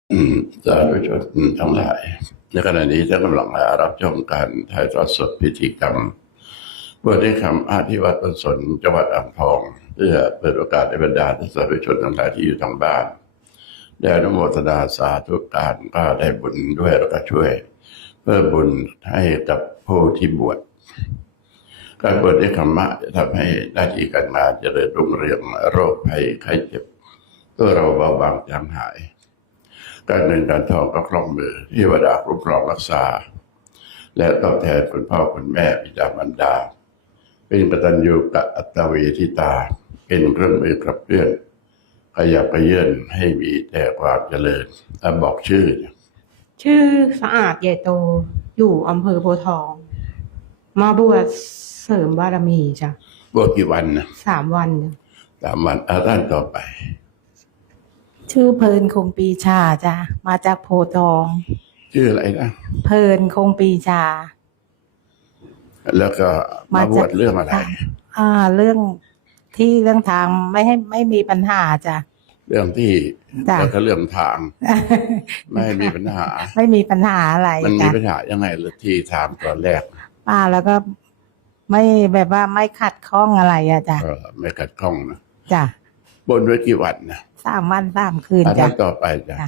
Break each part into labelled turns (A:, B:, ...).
A: สาธุชนทั้งหลายในขณะนี้ท่านกำลังรับชมการถ่ายทอดสดพิธีกรรมบวชในคำอาที่วัดต้นสนจังหวัดอ่างทองเพื่อเปิดโอกาสให้บรรดาสาธุชนทั้งหลายที่อยู่ทางบ้านได้อนุโมทนาสาธุการก็ได้บุญด้วยแล้วก็ช่วยเพิ่มบุญให้กับผู้ที่บวชการบวชในธรรมะจะทำให้หน้าที่การงานเจริญรุ่งเรืองโรคภัยไข้เจ็บตัวเราเบาบางจางหายการเงินการทองก็คล่องมือเทวดาคุ้มครองรักษาและตอบแทนคุณพ่อคุณแม่บิดามารดาเป็นกตัญญูกะอัตเวทิตาเป็นเครื่องมือขับเคลื่อนขยับขยื่นให้มีแต่ความเจริญบอกชื่อ
B: สะอาดใหญ่โตอยู่อำเภอโพธิ์ทองมาบวชเสริมบารมีจ้ะ
A: บวชกี่วันนะ
B: 3 วัน
A: จ้ะ3 วันท่านต่อไป
C: ชื่อเพลินคงปีชาจ้ะมาจากโพธิ์ทอง
A: ชื่ออะไรนะ
C: เพลินคงปีชา
A: แล้วก็มาบวชเรื่องอะไร
C: เรื่องทางไม่มีปัญหาจ้ะ
A: เรื่องที่แล้วก็เรื่องทางไม่มีปัญหา
C: ไม่มีปัญหาอะไร
A: มันมีปัญหายังไงที่ถามตอนแรก
C: แล้วก็ไม่แบบว่าไม่ขัดข้องอะไรอะจ้ะ
A: ไม่ขัดข้องนะ
C: จ้ะ
A: บนไว้กี่วันนะ
C: 3 วัน 3 คืน
A: จ้ะต่อไปจ้ะ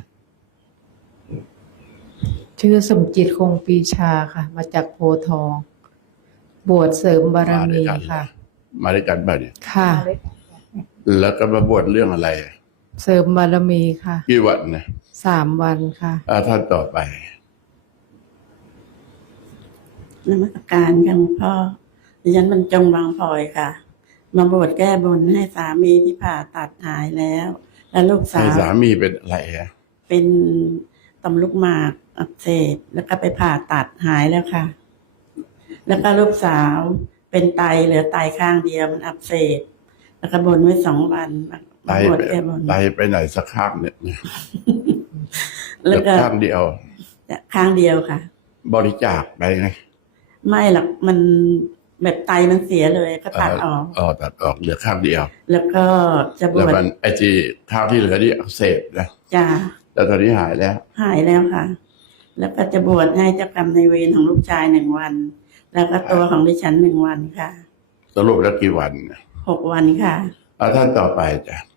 D: ชื่อสมจิตคงปีชาค่ะมาจากโพธิ์ทองบวชเสริมบารมีค่ะ
A: มาด้วยกันบ้างเนี่ย
D: ค่ะ
A: แล้วก็มาบวชเรื่องอะไร
D: เสริมบารมีค่ะ
A: กี่วันนะ
D: 3 วันค่ะ
A: ท่านต่อไป
E: นมัสการกันพ่อดิฉันบรรจงบางพลอยค่ะมาบวชแก้บนให้สามีที่ผ่าตัดหายแล้วและลูกสาว
A: สามีเป็นอะไรฮะ
E: เป็นต่อมลูกหมากอักเสบแล้วก็ไปผ่าตัดหายแล้วค่ะแล้วก็ลูกสาวเป็นไตเหลือไตข้างเดียวมันอักเสบแล้วก็บนไว้2 วัน
A: มาบวชแก้บนไตไปไหนสักข้างเนี่ย
E: แล้วก็
A: ข้างเดียว
E: ค่ะ
A: บริจาคไปไง
E: ไม่หรอกมันแบบไตมันเสียเลยก็ตัดออก
A: ตัดออกเหลือข้างเดียว
E: แล้วก็จะบวชแล้ว
A: มันไอจีข้างที่เหลือนี่อักเสบนะ
E: จ้า
A: แต่ตอนนี้หายแล้ว
E: ค่ะแล้วก็จะบวชให้เจ้ากรรมนายเวรของลูกชาย1 วันแล้วก็ตัวของดิฉัน1 วันค่ะ
A: สรุปแล้วกี่วัน
E: 6 วันค่ะ
A: ท่านต่อไปจ้ะ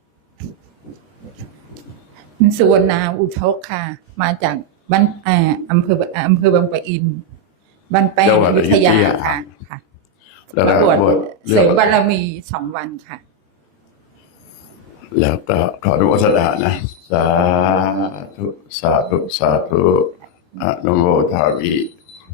F: สุวรรณาอุทกค่ะมาจากบ้านอำเภอบางปะอินบ้านแป้งอยุธยาค่ะ
A: แล้ว
F: บวชเสริมบารมี2 วันค่ะ
A: แล้วก็ขออนุโมทนานะสาธุอนุโมทามิ